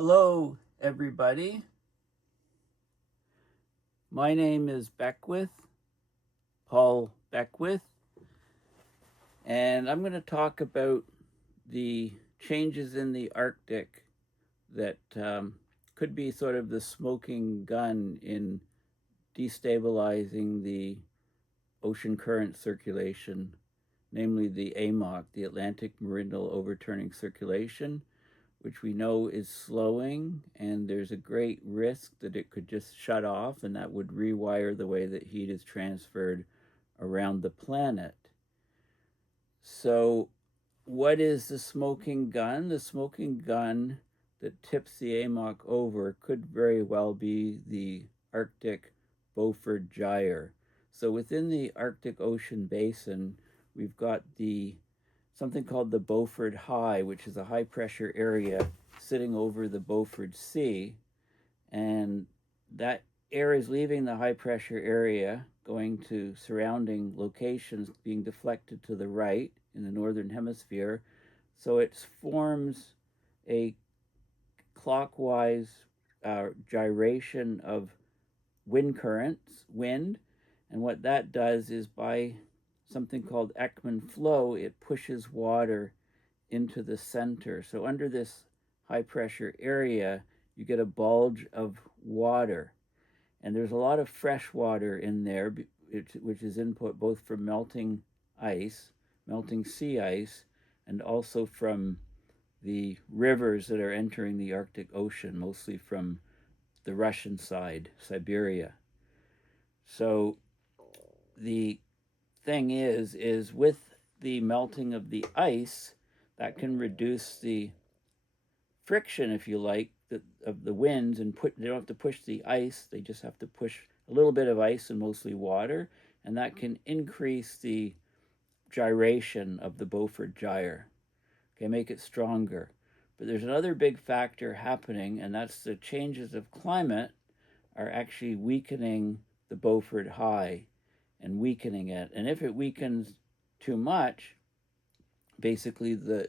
Hello, everybody. My name is Paul Beckwith, and I'm going to talk about the changes in the Arctic that could be sort of the smoking gun in destabilizing the ocean current circulation, namely the AMOC, the Atlantic Meridional Overturning Circulation, which we know is slowing, and there's a great risk that it could just shut off, and that would rewire the way that heat is transferred around the planet. So what is the smoking gun? The smoking gun that tips the AMOC over could very well be the Arctic Beaufort Gyre. So within the Arctic Ocean basin, we've got something called the Beaufort High, which is a high pressure area sitting over the Beaufort Sea. And that air is leaving the high pressure area, going to surrounding locations, being deflected to the right in the northern hemisphere. So it forms a clockwise gyration of wind currents, wind. And what that does is, by something called Ekman flow, it pushes water into the center. So under this high pressure area, you get a bulge of water. And there's a lot of fresh water in there, which is input both from melting ice, melting sea ice, and also from the rivers that are entering the Arctic Ocean, mostly from the Russian side, Siberia. So the thing is with the melting of the ice, that can reduce the friction, if you like, of the winds, and they don't have to push the ice, they just have to push a little bit of ice and mostly water, and that can increase the gyration of the Beaufort Gyre, okay, make it stronger. But there's another big factor happening, and that's the changes of climate are actually weakening the Beaufort High and weakening it. And if it weakens too much, basically the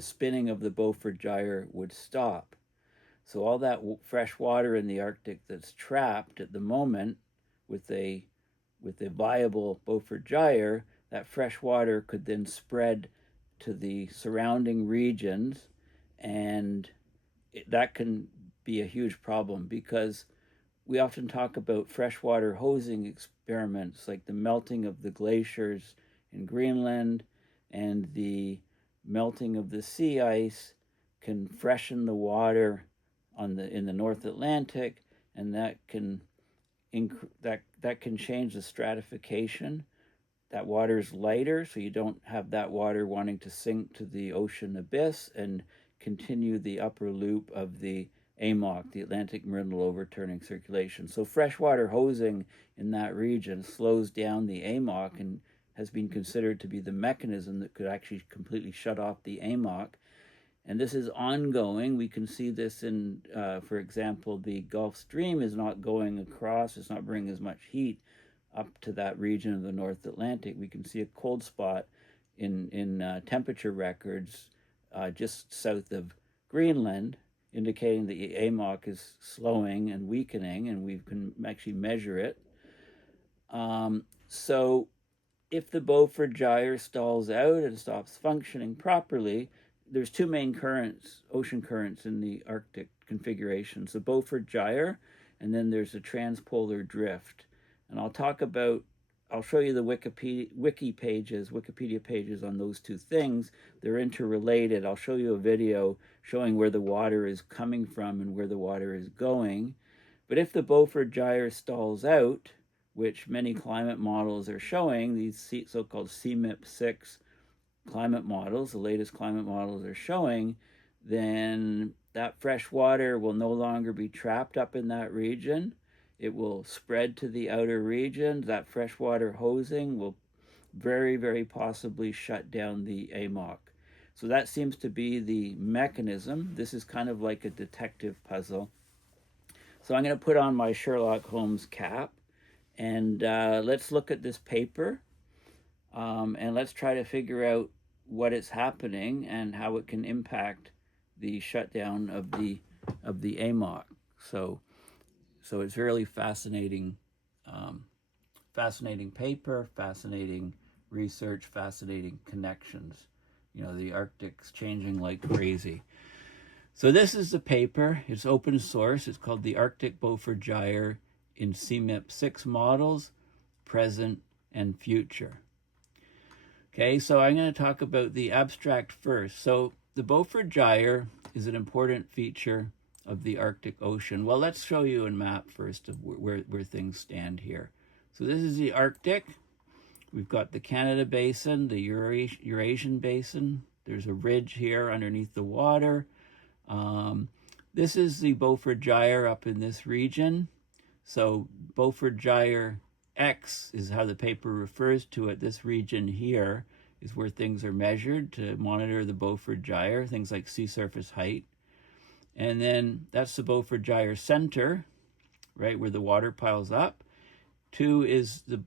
spinning of the Beaufort Gyre would stop. So all that fresh water in the Arctic that's trapped at the moment with a viable Beaufort Gyre, that fresh water could then spread to the surrounding regions, and that can be a huge problem, because we often talk about freshwater hosing experiments, like the melting of the glaciers in Greenland and the melting of the sea ice can freshen the water in the North Atlantic, and that can change the stratification. That water is lighter, so you don't have that water wanting to sink to the ocean abyss and continue the upper loop of the AMOC, the Atlantic Meridional Overturning Circulation. So freshwater hosing in that region slows down the AMOC and has been considered to be the mechanism that could actually completely shut off the AMOC. And this is ongoing. We can see this in, for example, the Gulf Stream is not going across, it's not bringing as much heat up to that region of the North Atlantic. We can see a cold spot in temperature records just south of Greenland, indicating the AMOC is slowing and weakening, and we can actually measure it. So if the Beaufort Gyre stalls out and stops functioning properly, there's two main currents, ocean currents in the Arctic configurations, the Beaufort Gyre, and then there's a transpolar drift. And I'll show you the Wikipedia pages on those two things. They're interrelated. I'll show you a video showing where the water is coming from and where the water is going. But if the Beaufort Gyre stalls out, which many climate models are showing, these so-called CMIP6 climate models, the latest climate models are showing, then that fresh water will no longer be trapped up in that region. It will spread to the outer regions. That freshwater hosing will very, very possibly shut down the AMOC. So that seems to be the mechanism. This is kind of like a detective puzzle. So I'm going to put on my Sherlock Holmes cap, and let's look at this paper, and let's try to figure out what is happening and how it can impact the shutdown of the of the AMOC. So it's really fascinating, fascinating paper, fascinating research, fascinating connections. You know, the Arctic's changing like crazy. So this is the paper. It's open source. It's called the Arctic Beaufort Gyre in CMIP 6 models, present and future. Okay, so I'm going to talk about the abstract first. So the Beaufort Gyre is an important feature of the Arctic Ocean. Well, let's show you a map first of where things stand here. So this is the Arctic. We've got the Canada Basin, the Eurasian Basin. There's a ridge here underneath the water. This is the Beaufort Gyre up in this region. So Beaufort Gyre X is how the paper refers to it. This region here is where things are measured to monitor the Beaufort Gyre, things like sea surface height. And then that's the Beaufort Gyre center, right, where the water piles up. 2 is the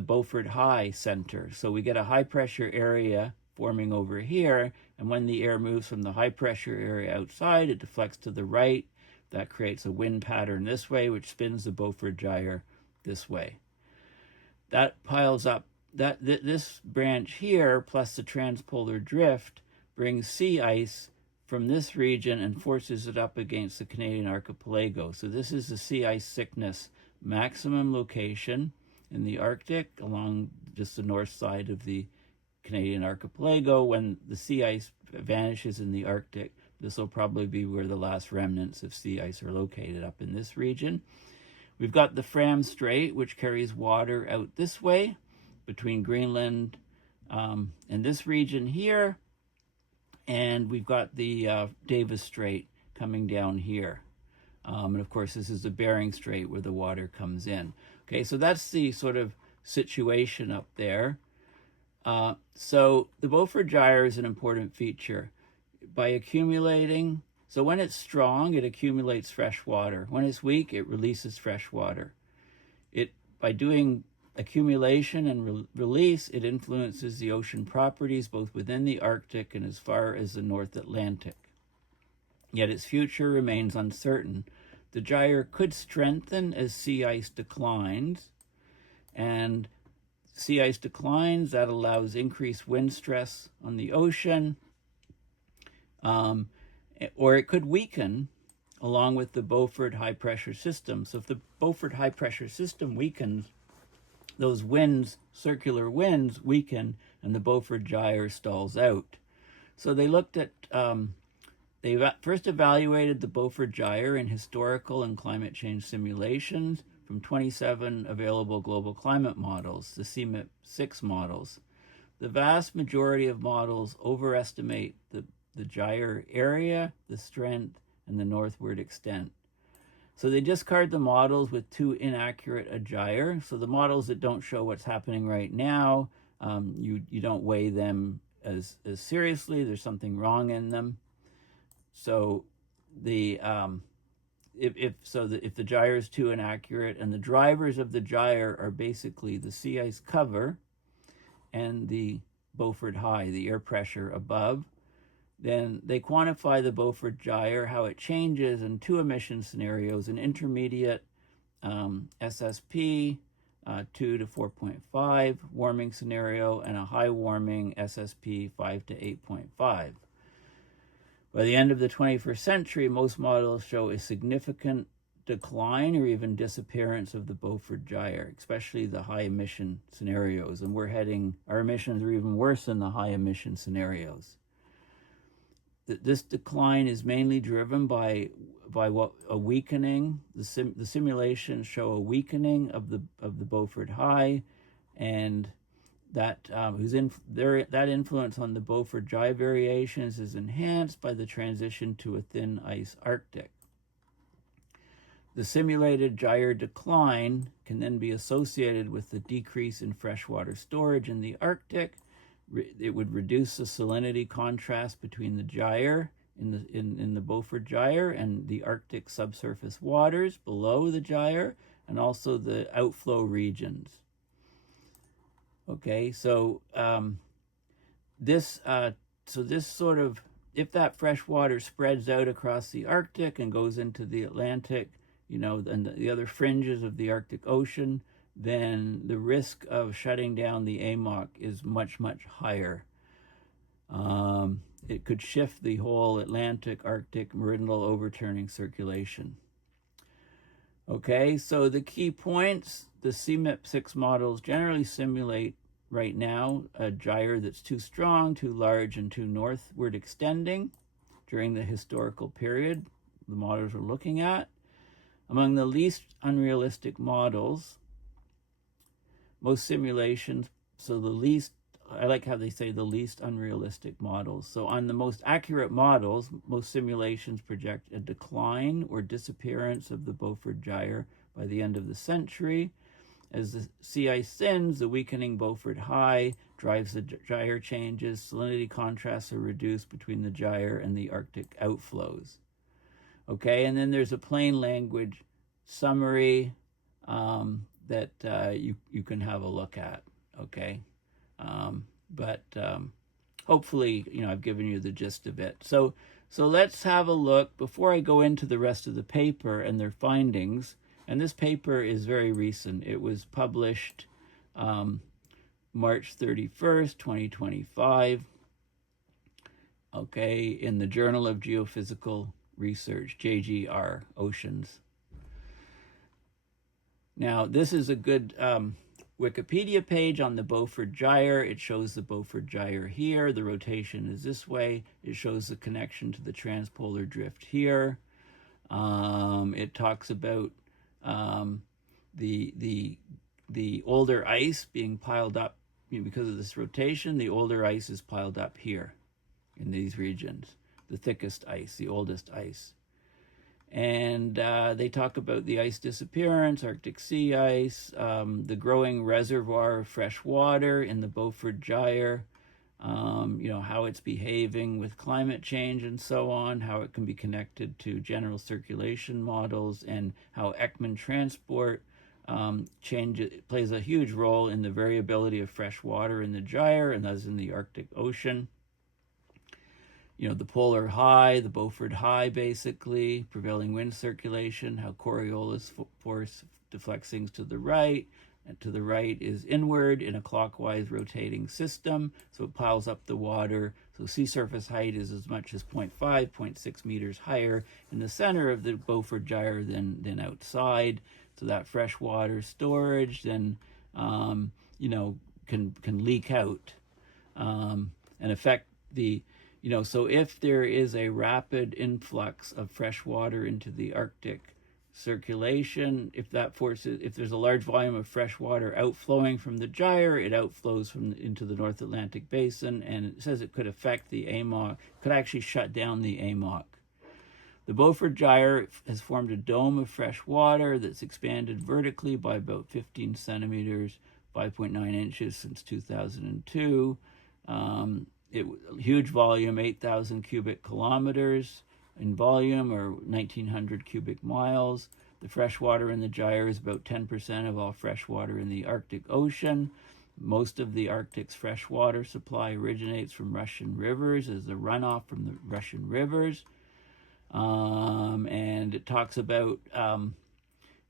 Beaufort High center. So we get a high pressure area forming over here, and when the air moves from the high pressure area outside, it deflects to the right. That creates a wind pattern this way, which spins the Beaufort Gyre this way. That piles up, this branch here, plus the transpolar drift, brings sea ice from this region and forces it up against the Canadian archipelago. So this is the sea ice thickness maximum location in the Arctic along just the north side of the Canadian archipelago. When the sea ice vanishes in the Arctic, this will probably be where the last remnants of sea ice are located, up in this region. We've got the Fram Strait, which carries water out this way between Greenland and this region here. And we've got the Davis Strait coming down here. And of course, this is the Bering Strait where the water comes in. Okay, so that's the sort of situation up there. So the Beaufort Gyre is an important feature. By accumulating, so when it's strong, it accumulates fresh water. When it's weak, it releases fresh water. By doing accumulation and release, it influences the ocean properties both within the Arctic and as far as the North Atlantic. Yet its future remains uncertain. The gyre could strengthen as sea ice declines, and sea ice declines, that allows increased wind stress on the ocean, or it could weaken along with the Beaufort high pressure system. So if the Beaufort high pressure system weakens, those winds, circular winds, weaken and the Beaufort Gyre stalls out. So they looked at, they first evaluated the Beaufort Gyre in historical and climate change simulations from 27 available global climate models, the CMIP 6 models. The vast majority of models overestimate the gyre area, the strength, and the northward extent. So they discard the models with too inaccurate a gyre. So the models that don't show what's happening right now, you don't weigh them as seriously. There's something wrong in them. So the if the gyre is too inaccurate, and the drivers of the gyre are basically the sea ice cover and the Beaufort High, the air pressure above, then they quantify the Beaufort Gyre, how it changes in 2 emission scenarios: an intermediate SSP 2 to 4.5 warming scenario, and a high warming SSP 5 to 8.5. By the end of the 21st century, most models show a significant decline or even disappearance of the Beaufort Gyre, especially the high emission scenarios. And our emissions are even worse than the high emission scenarios. This decline is mainly driven by what a weakening. The simulations show a weakening of the Beaufort High, and that influence on the Beaufort Gyre variations is enhanced by the transition to a thin ice Arctic. The simulated gyre decline can then be associated with the decrease in freshwater storage in the Arctic. It would reduce the salinity contrast between the gyre in the Beaufort Gyre and the Arctic subsurface waters below the gyre, and also the outflow regions. Okay, so this sort of if that fresh water spreads out across the Arctic and goes into the Atlantic, you know, and the other fringes of the Arctic Ocean, then the risk of shutting down the AMOC is much, much higher. It could shift the whole Atlantic, Arctic, meridional overturning circulation. Okay, so the key points, the CMIP6 models generally simulate right now a gyre that's too strong, too large, and too northward extending during the historical period the models we're looking at. Among the least unrealistic models, most simulations, so the least, I like how they say the least unrealistic models. So on the most accurate models, most simulations project a decline or disappearance of the Beaufort Gyre by the end of the century. As the sea ice thins, the weakening Beaufort High drives the gyre changes. Salinity contrasts are reduced between the gyre and the Arctic outflows. Okay, and then there's a plain language summary that you can have a look at. Okay, but hopefully, you know, I've given you the gist of it. So let's have a look before I go into the rest of the paper and their findings. And this paper is very recent. It was published March 31st, 2025, okay, in the Journal of Geophysical Research, JGR, Oceans. Now, this is a good Wikipedia page on the Beaufort Gyre. It shows the Beaufort Gyre here. The rotation is this way. It shows the connection to the transpolar drift here. It talks about the older ice being piled up, you know, because of this rotation. The older ice is piled up here in these regions, the thickest ice, the oldest ice. And they talk about the ice disappearance, Arctic sea ice, the growing reservoir of fresh water in the Beaufort Gyre, you know, how it's behaving with climate change and so on, how it can be connected to general circulation models, and how Ekman transport plays a huge role in the variability of fresh water in the gyre and thus in the Arctic Ocean. You know, the polar high, the Beaufort High, basically, prevailing wind circulation, how Coriolis force deflects things to the right, and to the right is inward in a clockwise rotating system, so it piles up the water. So sea surface height is as much as 0.5, 0.6 meters higher in the center of the Beaufort Gyre than outside. So that fresh water storage then, you know, can leak out and affect the, you know, so if there is a rapid influx of fresh water into the Arctic circulation, if there's a large volume of fresh water outflowing from the gyre, it outflows into the North Atlantic Basin, and it says it could affect the AMOC, could actually shut down the AMOC. The Beaufort Gyre has formed a dome of fresh water that's expanded vertically by about 15 centimeters, 5.9 inches since 2002. Huge volume, 8,000 cubic kilometers in volume, or 1,900 cubic miles. The fresh water in the gyre is about 10% of all fresh water in the Arctic Ocean. Most of the Arctic's fresh water supply originates from Russian rivers as the runoff from the Russian rivers. And it talks about,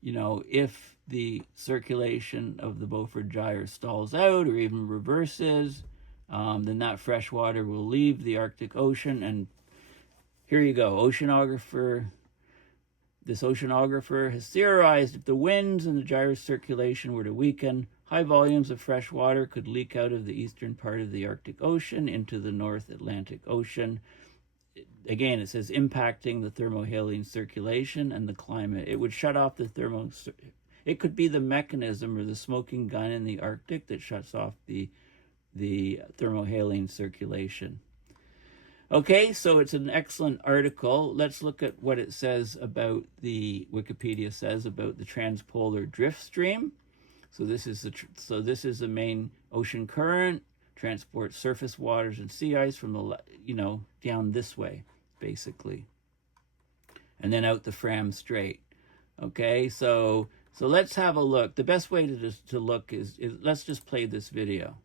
you know, if the circulation of the Beaufort Gyre stalls out or even reverses, then that fresh water will leave the Arctic Ocean. And here you go, this oceanographer has theorized if the winds in the gyre's circulation were to weaken, high volumes of fresh water could leak out of the eastern part of the Arctic Ocean into the North Atlantic Ocean. Again, it says impacting the thermohaline circulation and the climate. It would shut off the it could be the mechanism or the smoking gun in the Arctic that shuts off the thermohaline circulation. Okay, so it's an excellent article. Let's look at what it says about Wikipedia says about the transpolar drift stream. So this is the main ocean current, transports surface waters and sea ice from the, you know, down this way, basically, and then out the Fram Strait. Okay, so let's have a look. The best way to look is let's just play this video.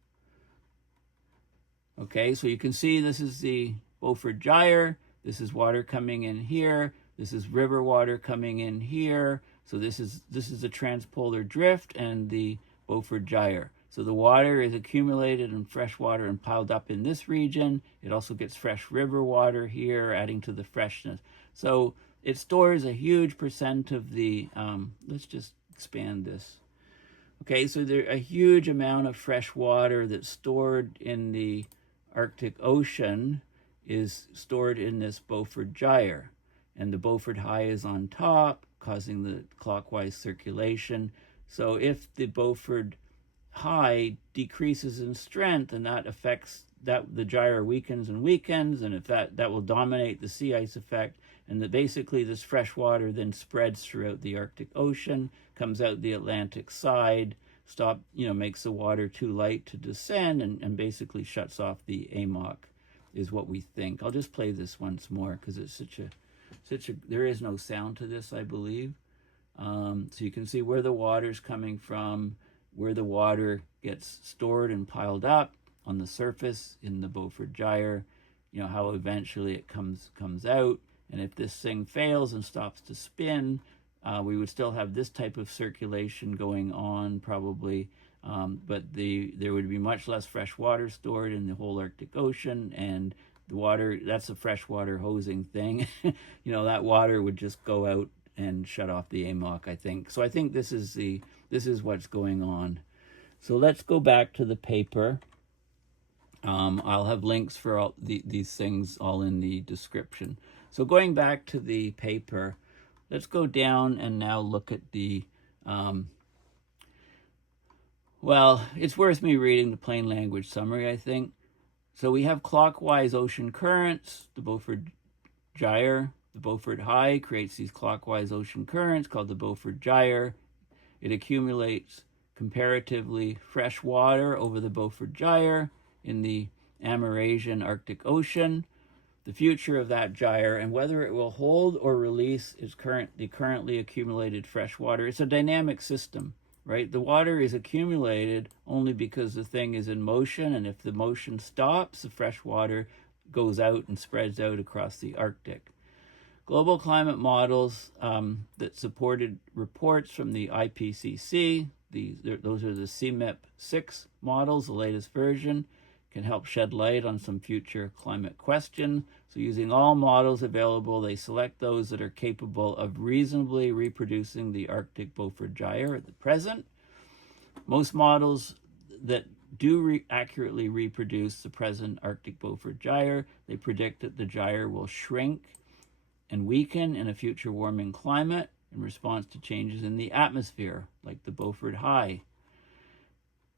Okay, so you can see this is the Beaufort Gyre. This is water coming in here. This is river water coming in here. So this is a transpolar drift and the Beaufort Gyre. So the water is accumulated in fresh water and piled up in this region. It also gets fresh river water here, adding to the freshness. So it stores a huge percent of the, let's just expand this. Okay, so there's a huge amount of fresh water that's stored in the Arctic Ocean is stored in this Beaufort Gyre. And the Beaufort High is on top, causing the clockwise circulation. So if the Beaufort High decreases in strength, and that affects that the gyre weakens, and if that will dominate the sea ice effect, and that basically this fresh water then spreads throughout the Arctic Ocean, comes out the Atlantic side, makes the water too light to descend, and basically shuts off the AMOC, is what we think. I'll just play this once more because it's such a there is no sound to this, I believe. So you can see where the water's coming from, where the water gets stored and piled up on the surface in the Beaufort Gyre, how eventually it comes out. And if this thing fails and stops to spin, we would still have this type of circulation going on probably, but there would be much less fresh water stored in the whole Arctic Ocean, and the water, that's a freshwater hosing thing. That water would just go out and shut off the AMOC, I think. So I think this is what's going on. So let's go back to the paper. I'll have links for all these things all in the description. So going back to the paper, let's go down and now look at the, well, it's worth me reading the plain language summary, I think. So we have clockwise ocean currents, the Beaufort Gyre. The Beaufort High creates these clockwise ocean currents called the Beaufort Gyre. It accumulates comparatively fresh water over the Beaufort Gyre in the Amerasian Arctic Ocean. The future of that gyre and whether it will hold or release the currently accumulated fresh water. It's a dynamic system, right? The water is accumulated only because the thing is in motion, and if the motion stops, the fresh water goes out and spreads out across the Arctic. Global climate models that supported reports from the IPCC, those are the CMIP-6 models, the latest version, can help shed light on some future climate question. So using all models available, they select those that are capable of reasonably reproducing the Arctic Beaufort Gyre at the present. Most models that do accurately reproduce the present Arctic Beaufort Gyre, they predict that the gyre will shrink and weaken in a future warming climate in response to changes in the atmosphere, like the Beaufort High.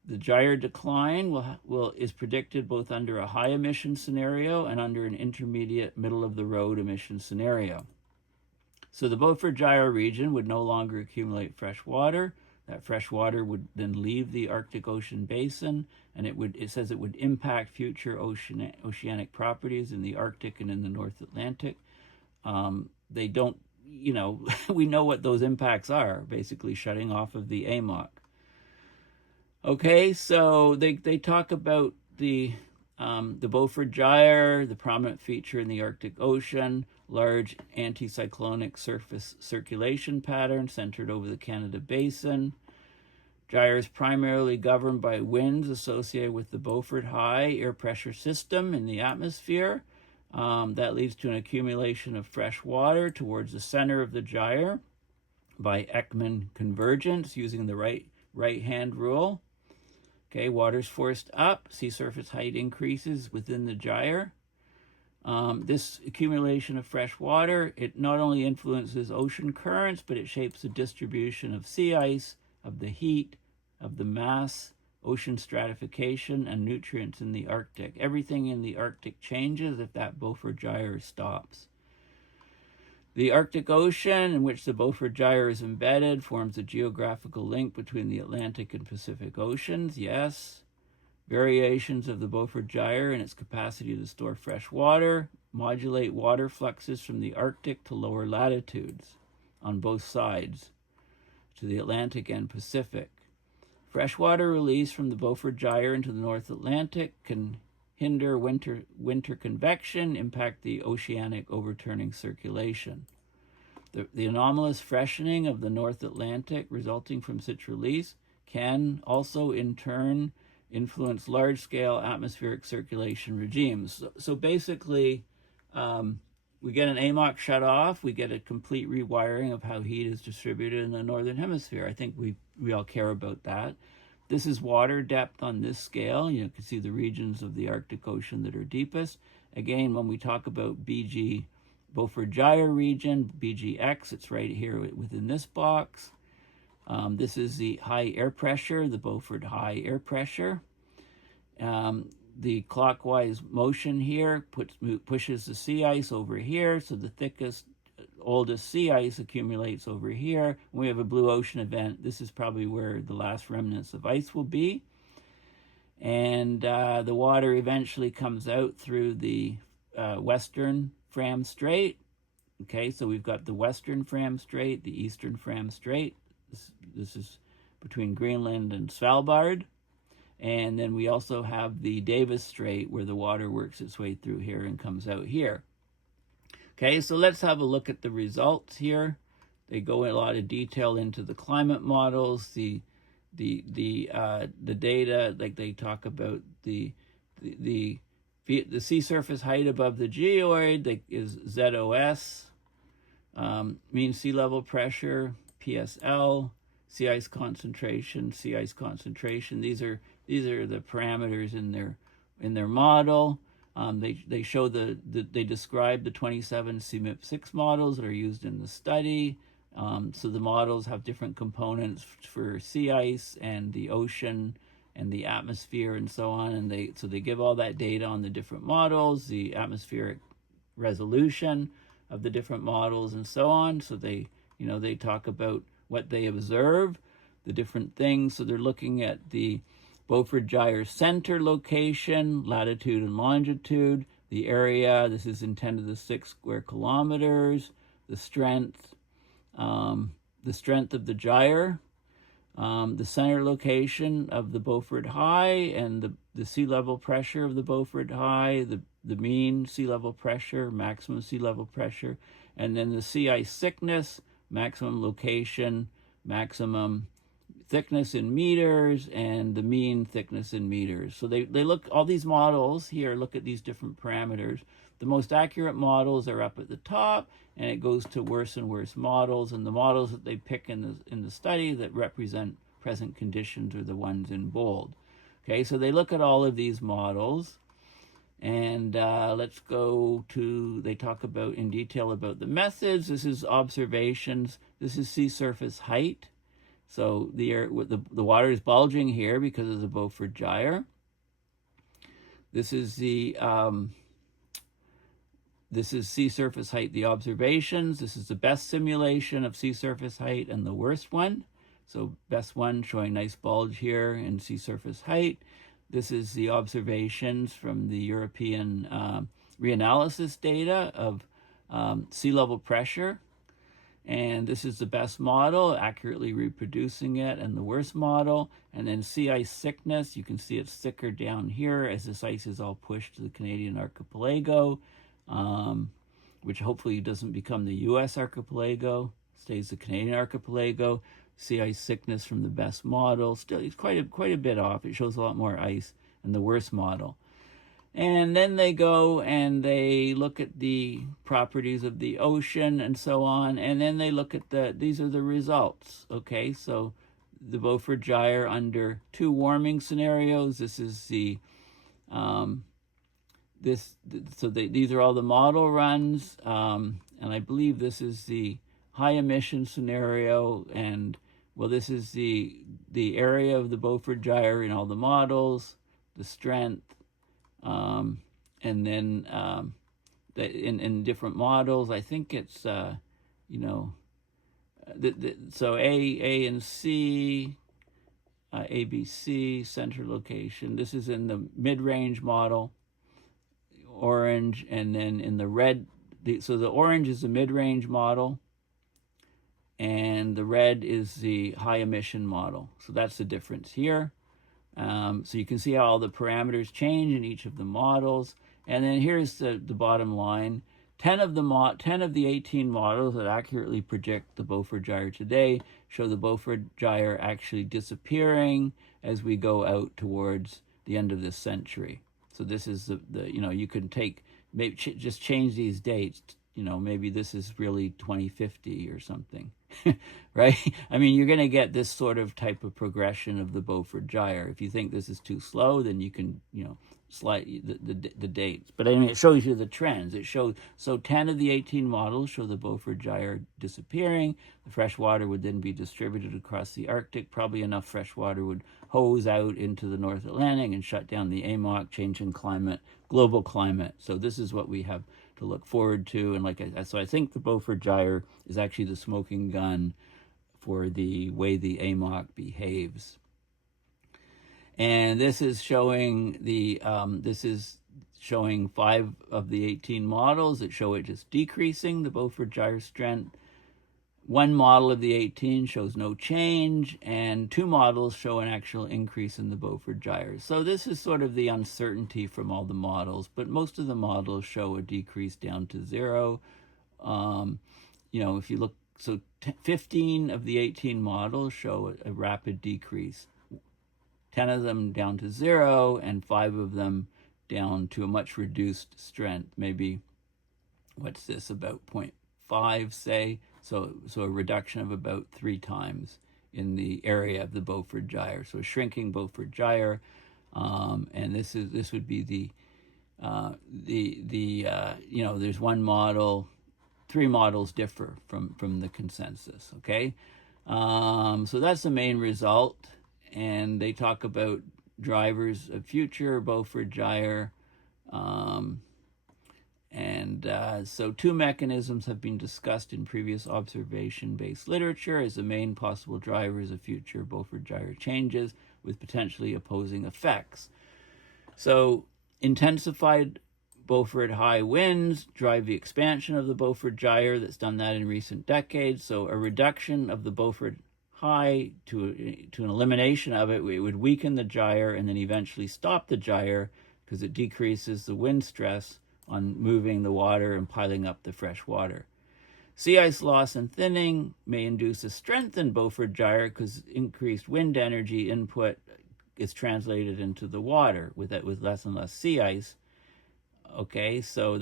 The gyre decline is predicted both under a high emission scenario and under an intermediate middle of the road emission scenario. So the Beaufort Gyre region would no longer accumulate fresh water. That fresh water would then leave the Arctic Ocean basin, and it says it would impact future oceanic properties in the Arctic and in the North Atlantic. They don't, we know what those impacts are, basically shutting off of the AMOC. Okay, so they talk about the Beaufort Gyre, the prominent feature in the Arctic Ocean, large anticyclonic surface circulation pattern centered over the Canada Basin. Gyre is primarily governed by winds associated with the Beaufort High air pressure system in the atmosphere. That leads to an accumulation of fresh water towards the center of the gyre by Ekman convergence using the right-hand rule. Okay, water's forced up, sea surface height increases within the gyre. This accumulation of fresh water, it not only influences ocean currents, but it shapes the distribution of sea ice, of the heat, of the mass, ocean stratification, and nutrients in the Arctic. Everything in the Arctic changes if that Beaufort Gyre stops. The Arctic Ocean, in which the Beaufort Gyre is embedded, forms a geographical link between the Atlantic and Pacific Oceans, yes. Variations of the Beaufort Gyre and its capacity to store fresh water modulate water fluxes from the Arctic to lower latitudes on both sides, to the Atlantic and Pacific. Freshwater release from the Beaufort Gyre into the North Atlantic can hinder winter convection, impact the oceanic overturning circulation. The anomalous freshening of the North Atlantic resulting from such release can also in turn influence large-scale atmospheric circulation regimes. So basically, we get an AMOC shut off, we get a complete rewiring of how heat is distributed in the Northern Hemisphere. I think we all care about that. This is water depth on this scale. You can see the regions of the Arctic Ocean that are deepest. Again, when we talk about BG Beaufort Gyre region, BGX, it's right here within this box. This is the high air pressure, the Beaufort High air pressure. The clockwise motion here pushes the sea ice over here, so the thickest, oldest sea ice accumulates over here. When we have a blue ocean event, this is probably where the last remnants of ice will be. And the water eventually comes out through the western Fram Strait. Okay, so we've got the western Fram Strait, the eastern Fram Strait. This is between Greenland and Svalbard. And then we also have the Davis Strait where the water works its way through here and comes out here. Okay, so let's have a look at the results here. They go in a lot of detail into the climate models, the data, like they talk about the sea surface height above the geoid is ZOS, mean sea level pressure, PSL, sea ice concentration. These are the parameters in their model. They show they describe the 27 CMIP6 models that are used in the study. So the models have different components for sea ice and the ocean and the atmosphere and so on. And they give all that data on the different models, the atmospheric resolution of the different models and so on. So they talk about what they observe, the different things. So they're looking at the Beaufort Gyre center location, latitude and longitude, the area, this is in 10 to the 6 square kilometers, the strength of the gyre, the center location of the Beaufort High, and the sea level pressure of the Beaufort High, the mean sea level pressure, maximum sea level pressure, and then the sea ice thickness, maximum location, maximum thickness in meters, and the mean thickness in meters. So they look, all these models here look at these different parameters. The most accurate models are up at the top, and it goes to worse and worse models, and the models that they pick in the study that represent present conditions are the ones in bold. Okay, so they look at all of these models, and let's go to, they talk about in detail about the methods. This is observations. This is sea surface height. So the water is bulging here because of the Beaufort Gyre. This is sea surface height, the observations. This is the best simulation of sea surface height and the worst one. So best one showing nice bulge here in sea surface height. This is the observations from the European reanalysis data of sea level pressure. And this is the best model, accurately reproducing it, and the worst model. And then sea ice thickness, you can see it's thicker down here as this ice is all pushed to the Canadian archipelago, which hopefully doesn't become the U.S. archipelago, stays the Canadian archipelago. Sea ice thickness from the best model, still it's quite a bit off. It shows a lot more ice in the worst model. And then they go and they look at the properties of the ocean and so on. And then they look at these are the results. Okay, so the Beaufort Gyre under 2 warming scenarios. This is the, these are all the model runs. And I believe this is the high emission scenario. And well, this is the area of the Beaufort Gyre in all the models, the strength, and then in different models, I think it's so A and C, A, B, C, center location. This is in the mid-range model, orange, and then in the red. So the orange is the mid-range model, and the red is the high emission model. So that's the difference here. So you can see how all the parameters change in each of the models. And then here's the bottom line. 10 of the 18 models that accurately predict the Beaufort Gyre today show the Beaufort Gyre actually disappearing as we go out towards the end of this century. So this is you can take, maybe just change these dates. Maybe this is really 2050 or something, right? I mean, you're going to get this sort of type of progression of the Beaufort Gyre. If you think this is too slow, then you can, slide the dates. But I mean, it shows you the trends. It shows, so 10 of the 18 models show the Beaufort Gyre disappearing. The fresh water would then be distributed across the Arctic. Probably enough fresh water would hose out into the North Atlantic and shut down the AMOC, changing climate, global climate. So this is what we have to look forward to. And so I think the Beaufort Gyre is actually the smoking gun for the way the AMOC behaves. And this is showing showing 5 of the 18 models that show it just decreasing the Beaufort Gyre strength. 1 model of the 18 shows no change, and 2 models show an actual increase in the Beaufort Gyre. So this is sort of the uncertainty from all the models, but most of the models show a decrease down to 0. If you look, so 15 of the 18 models show a rapid decrease. 10 of them down to 0, and 5 of them down to a much reduced strength. Maybe, what's this, about 0.5, say? So a reduction of about 3 times in the area of the Beaufort Gyre. So a shrinking Beaufort Gyre, and this would be there's 1 model, 3 models differ from the consensus. Okay, so that's the main result. And they talk about drivers of future Beaufort Gyre. So 2 mechanisms have been discussed in previous observation-based literature as the main possible drivers of future Beaufort Gyre changes, with potentially opposing effects. So intensified Beaufort High winds drive the expansion of the Beaufort Gyre. That's done that in recent decades. So a reduction of the Beaufort High to an elimination of it would weaken the gyre and then eventually stop the gyre, because it decreases the wind stress on moving the water and piling up the fresh water. Sea ice loss and thinning may induce a strengthened Beaufort Gyre, because increased wind energy input is translated into the water with less and less sea ice. Okay, so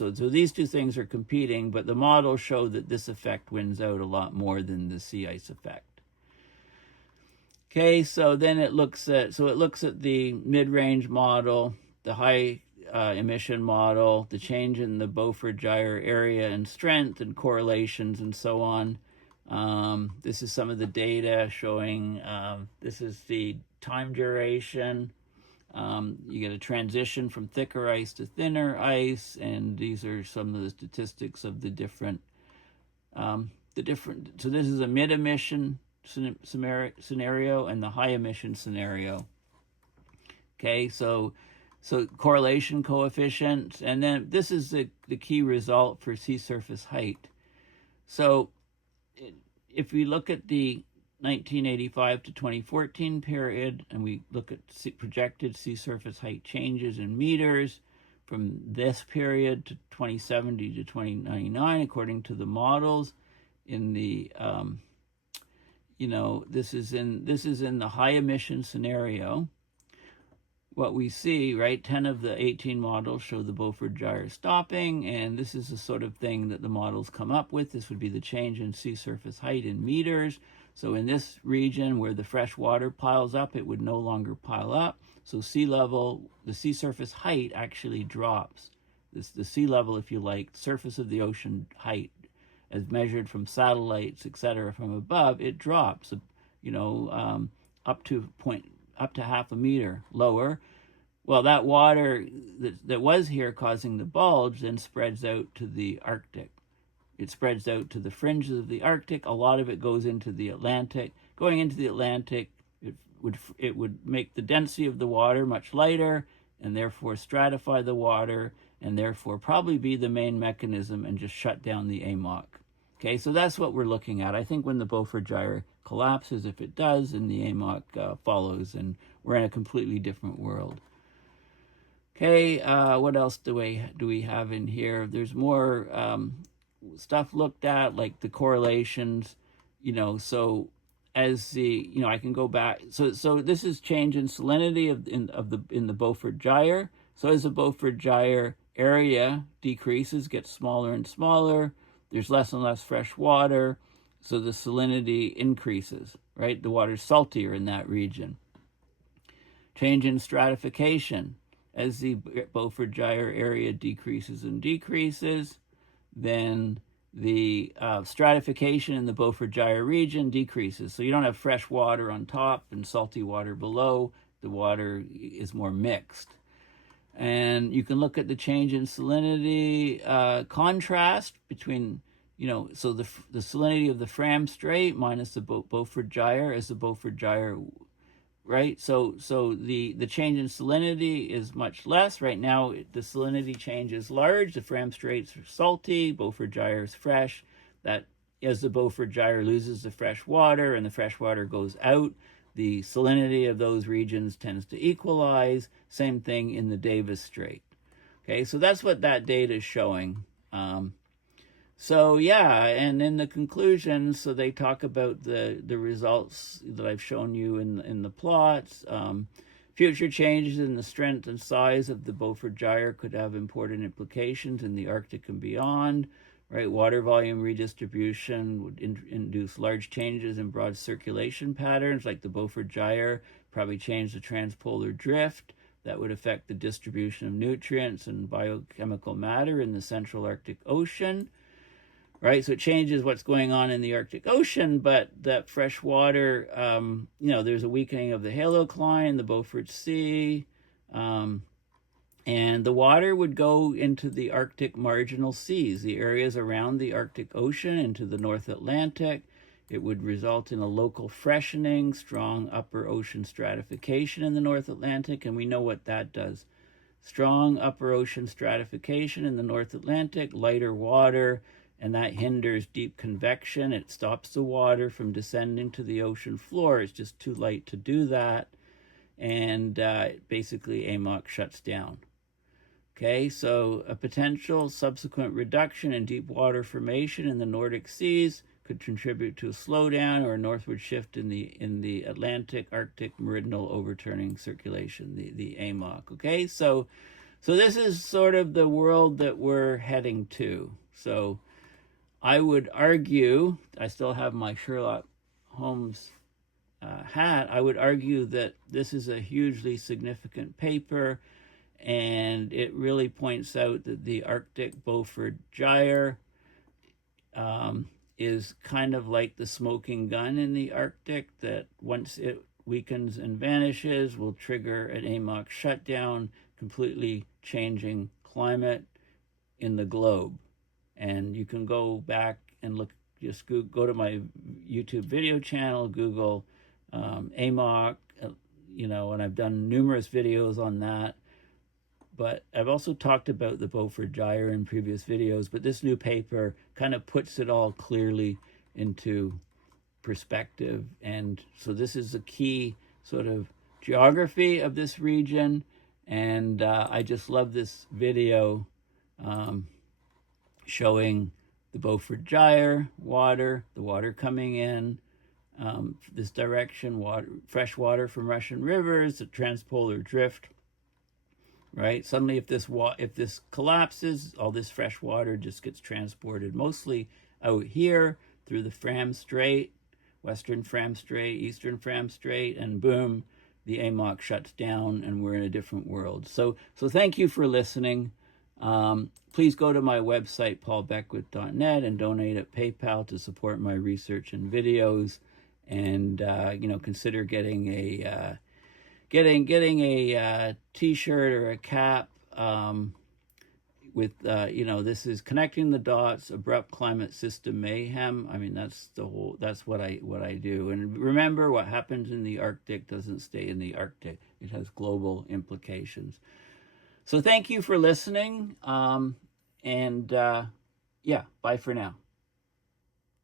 these 2 things are competing, but the models show that this effect wins out a lot more than the sea ice effect. Okay, so then it looks at the mid-range model, the high emission model, the change in the Beaufort Gyre area and strength and correlations and so on. This is some of the data showing, this is the time duration. You get a transition from thicker ice to thinner ice, and these are some of the statistics of the different. So this is a mid-emission scenario and the high-emission scenario. Okay, so correlation coefficients, and then this is the key result for sea surface height. So if we look at the 1985 to 2014 period, and we look at projected sea surface height changes in meters from this period to 2070 to 2099, according to the models, in the this is in the high emission scenario. What we see, right, 10 of the 18 models show the Beaufort Gyre stopping, and this is the sort of thing that the models come up with. This would be the change in sea surface height in meters. So in this region where the fresh water piles up, it would no longer pile up. So sea level, the sea surface height actually drops. The sea level, if you like, surface of the ocean height, as measured from satellites, etc., from above, it drops, up to half a meter lower. Well, that water that was here causing the bulge then spreads out to the Arctic. It spreads out to the fringes of the Arctic. A lot of it goes into the Atlantic. Going into the Atlantic, it would make the density of the water much lighter, and therefore stratify the water, and therefore probably be the main mechanism and just shut down the AMOC. Okay, so that's what we're looking at. I think when the Beaufort Gyre collapses, if it does, and the AMOC follows, and we're in a completely different world. Okay, what else do we have in here? There's more stuff looked at, like the correlations, so as the, I can go back. So this is change in salinity in the Beaufort Gyre. So as the Beaufort Gyre area decreases, gets smaller and smaller, there's less and less fresh water, so the salinity increases, right? The water's saltier in that region. Change in stratification. As the Beaufort Gyre area decreases and decreases, then the stratification in the Beaufort Gyre region decreases. So you don't have fresh water on top and salty water below. The water is more mixed. And you can look at the change in salinity contrast between, so the salinity of the Fram Strait minus the Beaufort Gyre as the Beaufort Gyre, right? So the change in salinity is much less. Right now, the salinity change is large. The Fram Straits are salty. Beaufort Gyre is fresh. That as the Beaufort Gyre loses the fresh water and the fresh water goes out, the salinity of those regions tends to equalize. Same thing in the Davis Strait. Okay, so that's what that data is showing. So yeah, and in the conclusions, so they talk about the results that I've shown you in the plots. Future changes in the strength and size of the Beaufort Gyre could have important implications in the Arctic and beyond. Right, water volume redistribution would induce large changes in broad circulation patterns, like the Beaufort Gyre probably change the transpolar drift. That would affect the distribution of nutrients and biochemical matter in the central Arctic Ocean. Right, so it changes what's going on in the Arctic Ocean, but that fresh water, there's a weakening of the halocline, the Beaufort Sea, and the water would go into the Arctic marginal seas, the areas around the Arctic Ocean, into the North Atlantic. It would result in a local freshening, strong upper ocean stratification in the North Atlantic, and we know what that does. Strong upper ocean stratification in the North Atlantic, lighter water, and that hinders deep convection. It stops the water from descending to the ocean floor. It's just too light to do that, and basically AMOC shuts down. Okay, so a potential subsequent reduction in deep water formation in the Nordic seas could contribute to a slowdown or a northward shift in the Atlantic Arctic meridional overturning circulation, the AMOC. Okay, so this is sort of the world that we're heading to. So I would argue, I still have my Sherlock Holmes hat, I would argue that this is a hugely significant paper, and it really points out that the Arctic Beaufort Gyre is kind of like the smoking gun in the Arctic, that once it weakens and vanishes will trigger an AMOC shutdown, completely changing climate in the globe. And you can go back and look, just go to my YouTube video channel, Google AMOC, and I've done numerous videos on that. But I've also talked about the Beaufort Gyre in previous videos, but this new paper kind of puts it all clearly into perspective. And so this is the key sort of geography of this region. And I just love this video showing the Beaufort Gyre water, the water coming in, this direction, fresh water from Russian rivers, the transpolar drift. Right, suddenly if this collapses, all this fresh water just gets transported mostly out here through the Fram Strait, Western Fram Strait, Eastern Fram Strait, and boom, the AMOC shuts down and we're in a different world. So thank you for listening. Please go to my website, paulbeckwith.net, and donate at PayPal to support my research and videos. And consider getting a t-shirt or a cap with this is Connecting the Dots, Abrupt Climate System Mayhem. I mean, that's what I do. And remember, what happens in the Arctic doesn't stay in the Arctic. It has global implications. So thank you for listening. Bye for now.